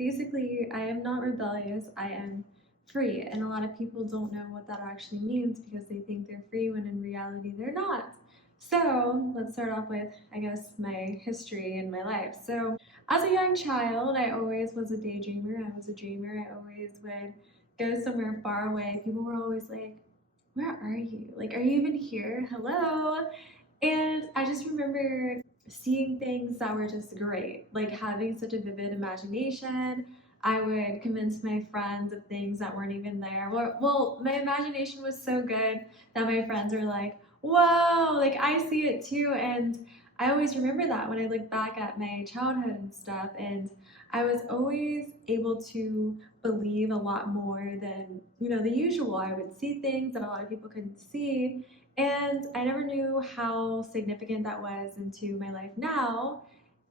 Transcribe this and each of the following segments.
basically, I am not rebellious, I am free. And a lot of people don't know what that actually means because they think they're free when in reality they're not. So let's start off with, I guess, my history in my life. So as a young child, I always was a daydreamer. I was a dreamer. I always would go somewhere far away. People were always like, where are you? Like, are you even here? Hello? And I just remember seeing things that were just great, like having such a vivid imagination. I would convince my friends of things that weren't even there. Well, my imagination was so good that my friends are like, whoa, like I see it too. And I always remember that when I look back at my childhood and stuff. And I was always able to believe a lot more than, the usual. I would see things that a lot of people couldn't see, and I never knew how significant that was into my life now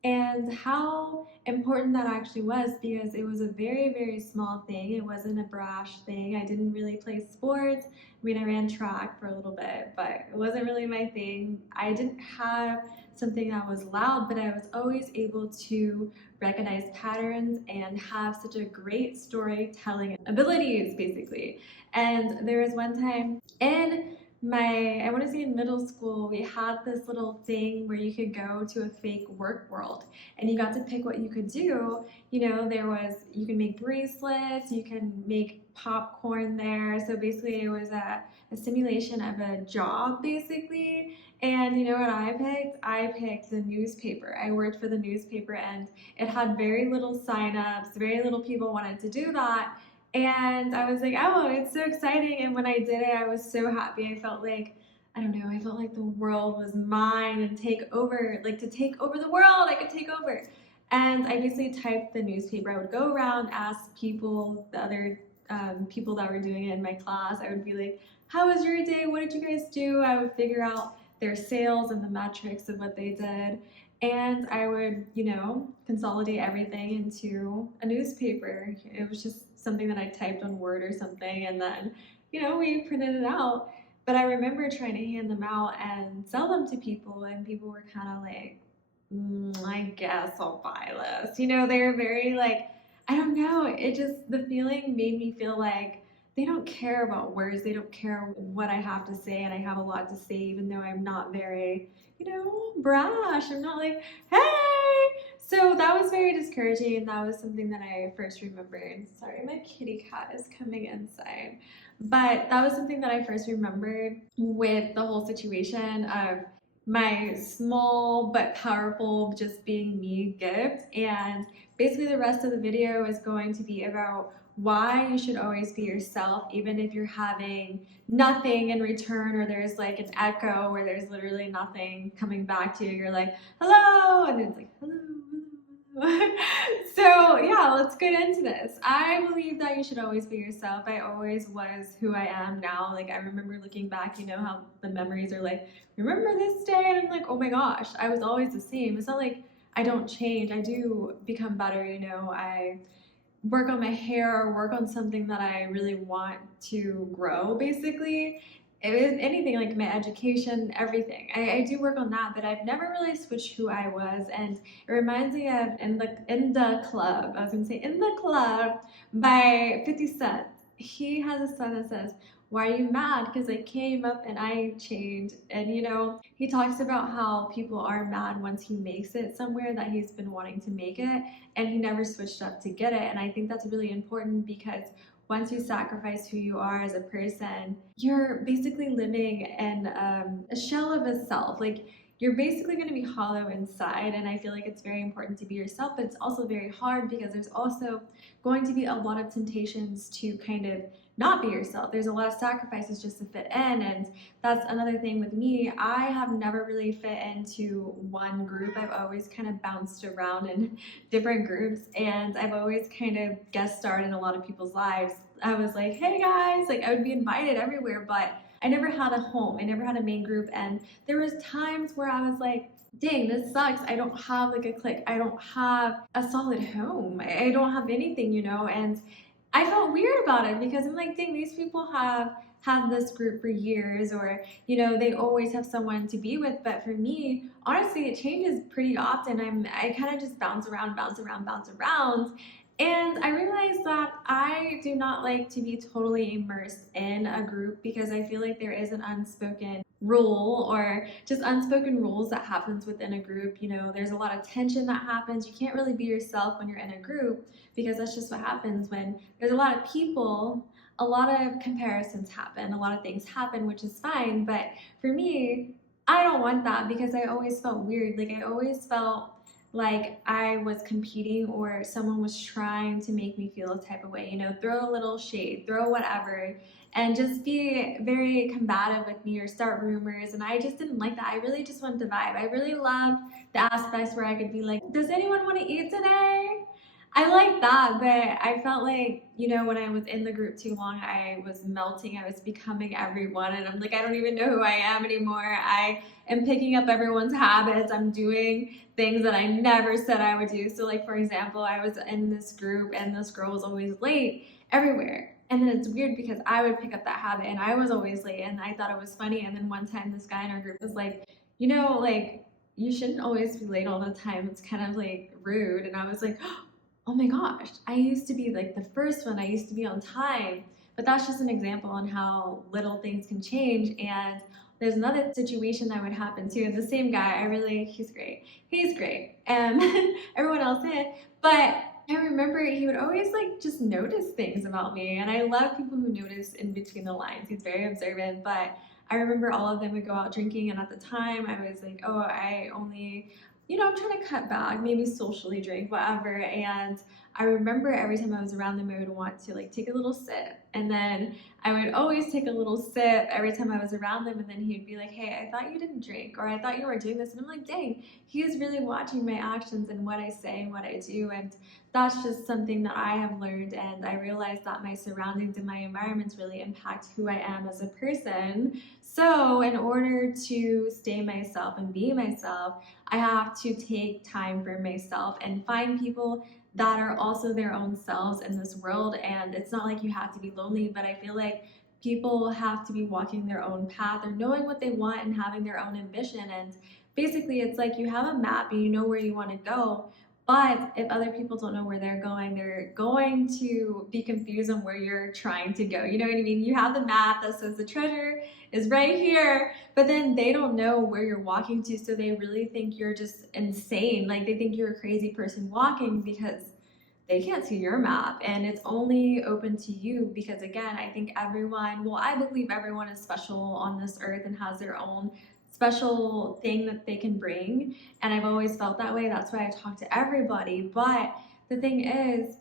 and how important that actually was because it was a very, very small thing. It wasn't a brash thing. I didn't really play sports. I mean, I ran track for a little bit, but it wasn't really my thing. I didn't have something that was loud, but I was always able to recognize patterns and have such a great storytelling abilities, basically. And there was one time in I want to say in middle school, we had this little thing where you could go to a fake work world and you got to pick what you could do. You can make bracelets, you can make popcorn there. So basically, it was a simulation of a job, basically. And you know what I picked? I picked the newspaper. I worked for the newspaper and it had very little signups, very little people wanted to do that. And I was like, oh, it's so exciting. And when I did it, I was so happy. I felt like, I don't know, I felt like the world was mine and take over, like to take over the world, I could take over. And I basically typed the newspaper. I would go around, ask people, the other people that were doing it in my class. I would be like, how was your day? What did you guys do? I would figure out their sales and the metrics of what they did. And I would, consolidate everything into a newspaper. It was just something that I typed on Word or something, and then, we printed it out. But I remember trying to hand them out and sell them to people, and people were kind of like, I guess I'll buy this. They were very like, I don't know. It just, the feeling made me feel like they don't care about words. They don't care what I have to say, and I have a lot to say, even though I'm not very, brash. I'm not like, hey. So that was very discouraging, and that was something that I first remembered. Sorry, my kitty cat is coming inside. But that was something that I first remembered with the whole situation of my small but powerful just being me gift. And basically the rest of the video is going to be about why you should always be yourself, even if you're having nothing in return, or there's like an echo where there's literally nothing coming back to you. You're like, hello, and it's like, hello. So yeah, let's get into this. I believe that you should always be yourself. I always was who I am now. Like I remember looking back, how the memories are like, remember this day? And I'm like, oh my gosh, I was always the same. It's not like I don't change. I do become better, I work on my hair or work on something that I really want to grow, basically. It is anything like my education, everything. I do work on that, but I've never really switched who I was. And it reminds me of In the Club. I was gonna say In the Club by 50 Cent. He has a song that says, why are you mad? Because I came up and I changed. And he talks about how people are mad once he makes it somewhere that he's been wanting to make it, and he never switched up to get it. And I think that's really important because once you sacrifice who you are as a person, you're basically living in a shell of a self. Like you're basically going to be hollow inside, and I feel like it's very important to be yourself, but it's also very hard because there's also going to be a lot of temptations to kind of not be yourself. There's a lot of sacrifices just to fit in, and that's another thing with me. I have never really fit into one group. I've always kind of bounced around in different groups, and I've always kind of guest starred in a lot of people's lives. I was like, hey guys, like I would be invited everywhere, but I never had a home. I never had a main group, and there was times where I was like, dang, this sucks. I don't have like a clique. I don't have a solid home. I don't have anything, and I felt weird about it because I'm like, dang, these people have had this group for years, or they always have someone to be with. But for me, honestly, it changes pretty often. I kind of just bounce around, And I realized that I do not like to be totally immersed in a group because I feel like there is an unspoken rule or just unspoken rules that happens within a group. You know, there's a lot of tension that happens. You can't really be yourself when you're in a group because that's just what happens when there's a lot of people. A lot of comparisons happen, a lot of things happen, which is fine. But for me, I don't want that because I always felt weird. Like I always felt like I was competing or someone was trying to make me feel a type of way, you know, throw a little shade, throw whatever, and just be very combative with me or start rumors. And I just didn't like that. I really just wanted to vibe. I really loved the aspects where I could be like, does anyone want to eat today? I like that, but I felt like, you know, when I was in the group too long, I was melting. I was becoming everyone. And I'm like, I don't even know who I am anymore. I am picking up everyone's habits. I'm doing things that I never said I would do. So, like, for example, I was in this group and this girl was always late everywhere. And then it's weird because I would pick up that habit and I was always late and I thought it was funny. And then one time this guy in our group was like, you know, like, you shouldn't always be late all the time. It's kind of like rude. And I was like, oh my gosh, I used to be like the first one. I used to be on time. But that's just an example on how little things can change. And there's another situation that would happen too. And the same guy, he's great. He's great. Everyone else did. But I remember he would always like just notice things about me. And I love people who notice in between the lines. He's very observant. But I remember all of them would go out drinking. And at the time, I was like, oh, I only, you know, I'm trying to cut back, maybe socially drink, whatever. And I remember every time I was around them, I would want to like take a little sip. And then I would always take a little sip every time I was around them. And then he'd be like, hey, I thought you didn't drink, or I thought you were doing this. And I'm like, dang, he is really watching my actions and what I say and what I do. And that's just something that I have learned. And I realized that my surroundings and my environments really impact who I am as a person. So in order to stay myself and be myself, I have to take time for myself and find people that are also their own selves in this world. And it's not like you have to be lonely, but I feel like people have to be walking their own path or knowing what they want and having their own ambition. And basically, it's like you have a map and you know where you want to go. But if other people don't know where they're going to be confused on where you're trying to go. You know what I mean? You have the map that says the treasure is right here, but then they don't know where you're walking to, so they really think you're just insane. Like they think you're a crazy person walking because they can't see your map, and it's only open to you because, again, I think I believe everyone is special on this earth and has their own special thing that they can bring. And I've always felt that way. That's why I talk to everybody. But the thing is,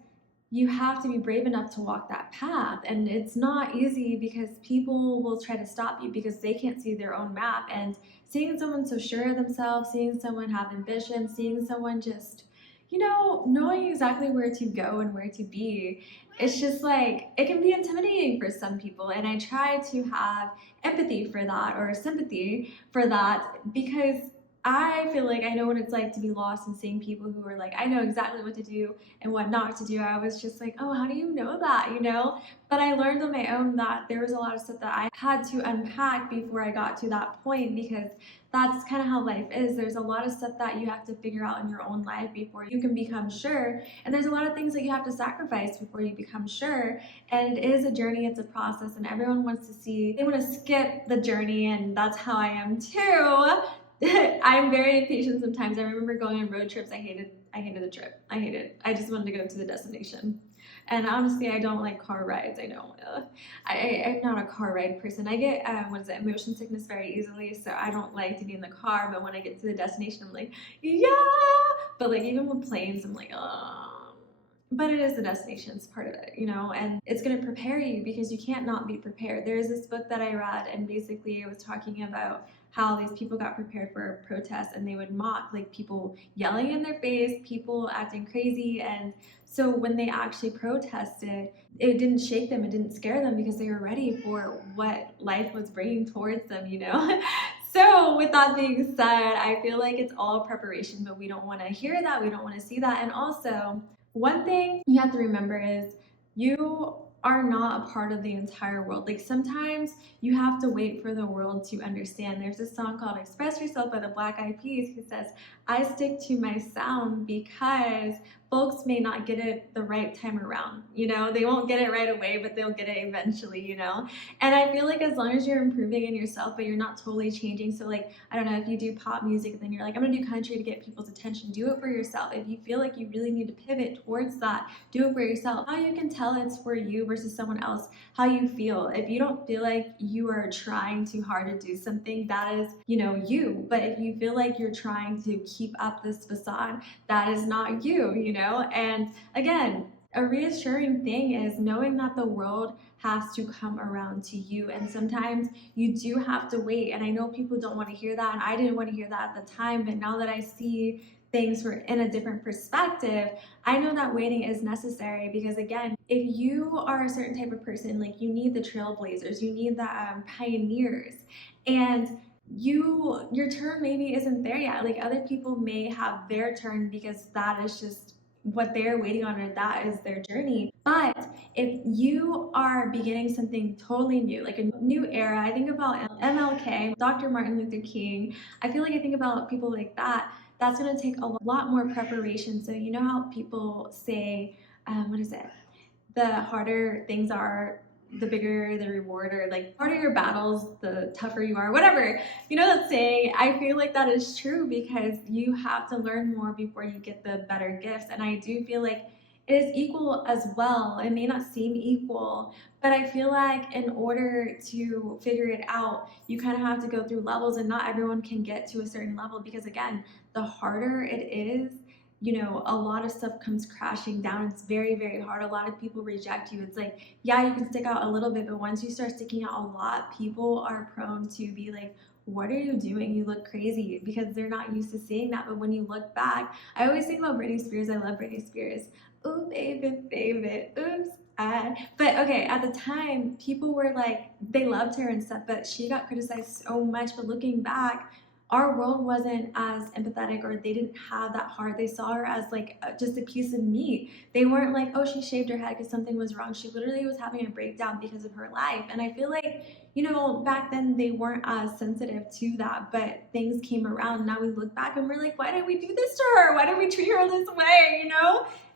you have to be brave enough to walk that path. And it's not easy because people will try to stop you because they can't see their own map. And seeing someone so sure of themselves, seeing someone have ambition, seeing someone just, you know, knowing exactly where to go and where to be, it's just like, it can be intimidating for some people. And I try to have empathy for that or sympathy for that because I feel like I know what it's like to be lost and seeing people who are like, I know exactly what to do and what not to do. I was just like, oh, how do you know that, you know? But I learned on my own that there was a lot of stuff that I had to unpack before I got to that point because that's kind of how life is. There's a lot of stuff that you have to figure out in your own life before you can become sure. And there's a lot of things that you have to sacrifice before you become sure. And it is a journey, it's a process, and everyone wants to see, they want to skip the journey, and that's how I am too. I'm very impatient sometimes. I remember going on road trips. I hated the trip. I just wanted to go to the destination. And honestly, I don't like car rides. I know. I'm not a car ride person. I get, motion sickness very easily. So I don't like to be in the car. But when I get to the destination, I'm like, yeah. But like even with planes, I'm like, oh. But it is the destination. It's part of it, you know, and it's going to prepare you because you can't not be prepared. There is this book that I read, and basically it was talking about how these people got prepared for a protest, and they would mock like people yelling in their face, people acting crazy. And so when they actually protested, it didn't shake them, it didn't scare them because they were ready for what life was bringing towards them, you know. So with that being said, I feel like it's all preparation, but we don't want to hear that, we don't want to see that. And also, one thing you have to remember is you are not a part of the entire world. Like sometimes you have to wait for the world to understand. There's this song called Express Yourself by the Black Eyed Peas who says, I stick to my sound because folks may not get it the right time around, they won't get it right away, but they'll get it eventually, and I feel like as long as you're improving in yourself, but you're not totally changing. So like, I don't know, if you do pop music and then you're like, I'm gonna do country to get people's attention, do it for yourself. If you feel like you really need to pivot towards that, do it for yourself. How you can tell it's for you versus someone else, how you feel. If you don't feel like you are trying too hard to do something, that is, you. But if you feel like you're trying to keep up this facade, that is not you, and again, a reassuring thing is knowing that the world has to come around to you, and sometimes you do have to wait. And I know people don't want to hear that, and I didn't want to hear that at the time, but now that I see things in a different perspective, I know that waiting is necessary, because again, if you are a certain type of person, like, you need the trailblazers, you need the pioneers, and your turn maybe isn't there yet. Like, other people may have their turn because that is just what they're waiting on, or that is their journey. But if you are beginning something totally new, like a new era, I think about MLK, Dr. Martin Luther King. I feel like I think about people like that. That's going to take a lot more preparation. So you know how people say, what is it? The harder things are, the bigger the reward, or like, harder your battles, the tougher you are, whatever. That saying? I feel like that is true, because you have to learn more before you get the better gifts. And I do feel like it is equal as well. It may not seem equal, but I feel like in order to figure it out, you kind of have to go through levels, and not everyone can get to a certain level, because again, the harder it is, a lot of stuff comes crashing down. It's very, very hard. A lot of people reject you. It's like, yeah, you can stick out a little bit, but once you start sticking out a lot, people are prone to be like, what are you doing? You look crazy, because they're not used to seeing that. But when you look back, I always think about Britney Spears. I love Britney Spears. Oh, baby, baby, oops. But okay, at the time, people were like, they loved her and stuff, but she got criticized so much. But looking back, our world wasn't as empathetic, or they didn't have that heart. They saw her as like just a piece of meat. They weren't like, oh, she shaved her head because something was wrong. She literally was having a breakdown because of her life. And I feel like, back then they weren't as sensitive to that, but things came around. Now we look back and we're like, why did we do this to her? Why did we treat her this way?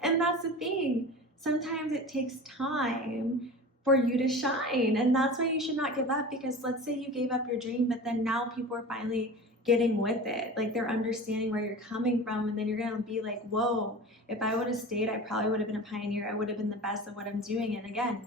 And that's the thing. Sometimes it takes time for you to shine, and that's why you should not give up. Because let's say you gave up your dream, but then now people are finally getting with it, like they're understanding where you're coming from, and then you're gonna be like, whoa, if I would have stayed, I probably would have been a pioneer. I would have been the best at what I'm doing. And again,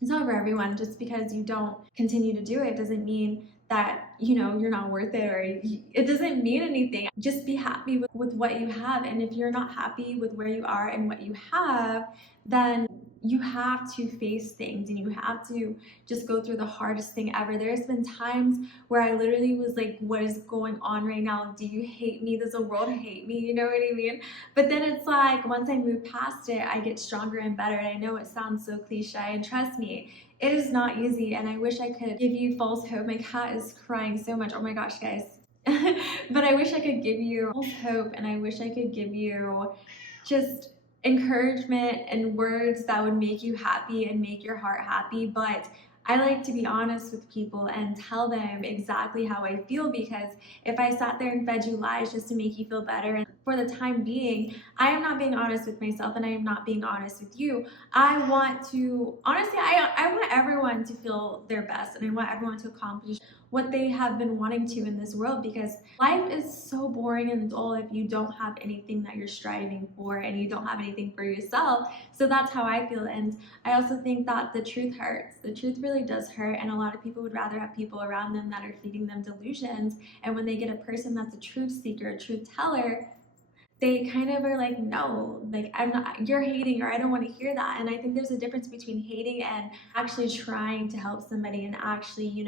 it's not for everyone. Just because you don't continue to do it doesn't mean that you're not worth it, or it doesn't mean anything. Just be happy with what you have. And if you're not happy with where you are and what you have, then you have to face things, and you have to just go through the hardest thing ever. There's been times where I literally was like, what is going on right now? Do you hate me? Does the world hate me? You know what I mean? But then it's like, once I move past it, I get stronger and better. And I know it sounds so cliche, and trust me, it is not easy. And I wish I could give you false hope. My cat is crying so much. Oh my gosh, guys. But I wish I could give you false hope, and I wish I could give you just encouragement and words that would make you happy and make your heart happy. But I like to be honest with people and tell them exactly how I feel, because if I sat there and fed you lies just to make you feel better, and for the time being, I am not being honest with myself, and I am not being honest with you. I want to, honestly, I want everyone to feel their best, and I want everyone to accomplish what they have been wanting to in this world, because life is so boring and dull if you don't have anything that you're striving for, and you don't have anything for yourself. So that's how I feel. And I also think that the truth hurts. The truth really does hurt, and a lot of people would rather have people around them that are feeding them delusions. And when they get a person that's a truth seeker, a truth teller, they kind of are like, no, like, I'm not, you're hating, or I don't want to hear that. And I think there's a difference between hating and actually trying to help somebody, and actually,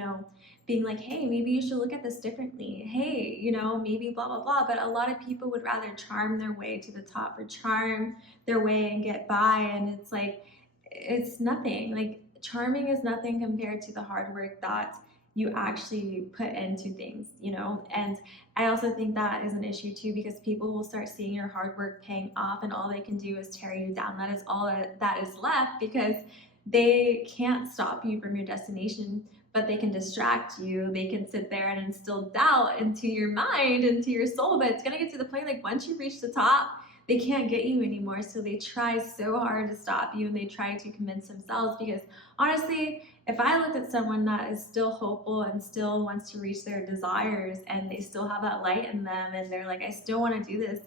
being like, hey, maybe you should look at this differently. Hey, maybe blah, blah, blah. But a lot of people would rather charm their way to the top, or charm their way and get by. And it's like, it's nothing. Like, charming is nothing compared to the hard work that you actually put into things, And I also think that is an issue too, because people will start seeing your hard work paying off, and all they can do is tear you down. That is all that is left, because they can't stop you from your destination, but they can distract you. They can sit there and instill doubt into your mind, into your soul. But it's gonna get to the point, like, once you reach the top, they can't get you anymore. So they try so hard to stop you, and they try to convince themselves, because honestly, if I looked at someone that is still hopeful and still wants to reach their desires, and they still have that light in them, and they're like, I still want to do this,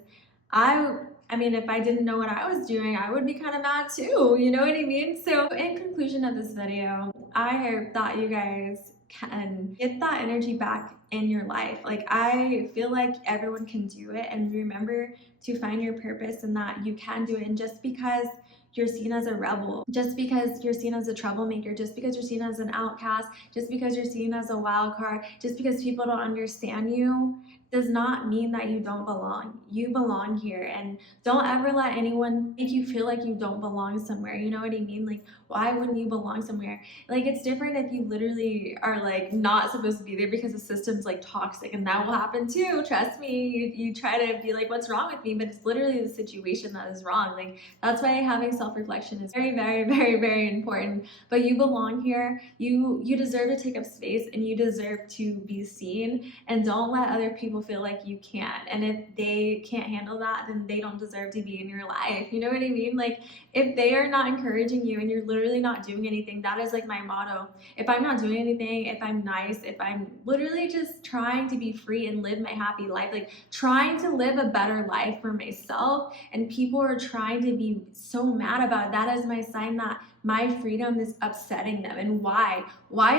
I mean, if I didn't know what I was doing, I would be kind of mad too, you know what I mean? So in conclusion of this video, I hope that you guys can get that energy back in your life. Like, I feel like everyone can do it, and remember to find your purpose and that you can do it. And just because you're seen as a rebel, just because you're seen as a troublemaker, just because you're seen as an outcast, just because you're seen as a wild card, just because people don't understand you, does not mean that you don't belong. You belong here, and don't ever let anyone make you feel like you don't belong somewhere. You know what I mean? Like, why wouldn't you belong somewhere? Like, it's different if you literally are like not supposed to be there because the system's like toxic, and that will happen too. Trust me. You try to be like, what's wrong with me? But it's literally the situation that is wrong. Like, that's why having self-reflection is very, very, very, very important. But you belong here. You deserve to take up space, and you deserve to be seen, and don't let other people feel like you can't. And if they can't handle that, then they don't deserve to be in your life. You know what I mean? Like, if they are not encouraging you and you're literally not doing anything, that is like my motto. If I'm not doing anything, if I'm nice, if I'm literally just trying to be free and live my happy life, like trying to live a better life for myself, and people are trying to be so mad about it, that is my sign that my freedom is upsetting them. And why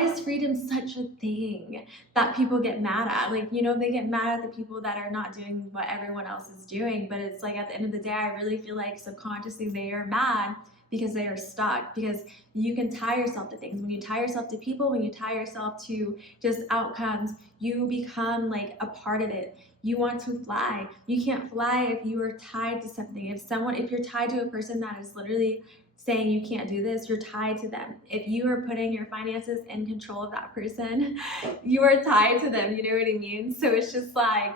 is freedom such a thing that people get mad at? Like, you know, they get mad at the people that are not doing what everyone else is doing, but it's like, at the end of the day, I really feel like subconsciously they are mad because they are stuck. Because you can tie yourself to things. When you tie yourself to people, when you tie yourself to just outcomes, you become like a part of it. You want to fly. You can't fly if you are tied to something. If you're tied to a person that is literally saying you can't do this, you're tied to them. If you are putting your finances in control of that person, you are tied to them. You know what I mean? So it's just like,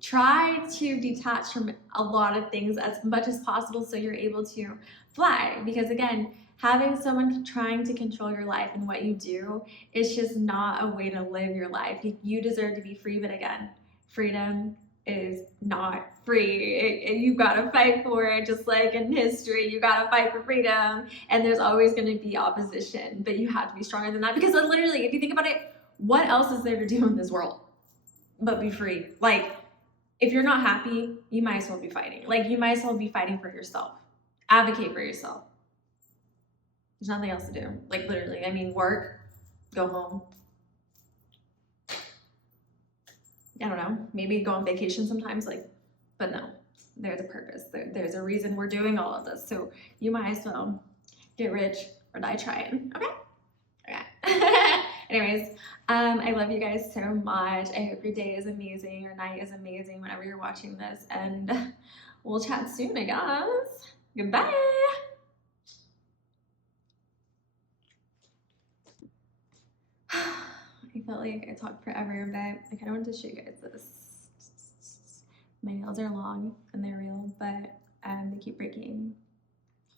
try to detach from a lot of things as much as possible so you're able to fly. Because again, having someone trying to control your life and what you do is just not a way to live your life. You deserve to be free, but again, freedom is not free. You gotta fight for it, just like in history, you gotta fight for freedom, and there's always gonna be opposition, but you have to be stronger than that. Because literally, if you think about it, what else is there to do in this world but be free? Like, if you're not happy, you might as well be fighting. Like, you might as well be fighting for yourself. Advocate for yourself. There's nothing else to do. Like, literally, I mean, work, go home. I don't know, maybe go on vacation sometimes, like, but no, there's a purpose. There's a reason we're doing all of this. So you might as well get rich or die trying. Okay? Okay. Anyways, I love you guys so much. I hope your day is amazing, your night is amazing whenever you're watching this, and we'll chat soon, I guess. Goodbye. I felt like I talked forever, but I kind of wanted to show you guys this. My nails are long and they're real, but they keep breaking.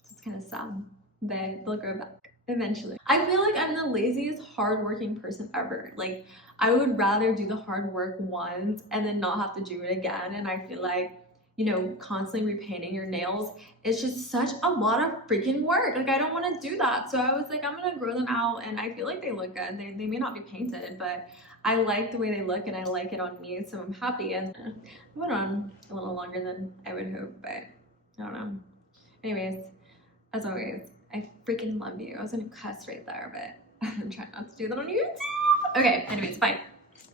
So it's kind of sad, but they'll grow back eventually. I feel like I'm the laziest hardworking person ever. Like, I would rather do the hard work once and then not have to do it again. And I feel like, you know, constantly repainting your nails, it's just such a lot of freaking work. Like, I don't want to do that. So I was like, I'm gonna grow them out, and I feel like they look good. They may not be painted, but I like the way they look and I like it on me, so I'm happy. And I went on a little longer than I would hope, but I don't know. Anyways, as always, I freaking love you. I was gonna cuss right there, but I'm trying not to do that on YouTube. Okay, anyways, bye.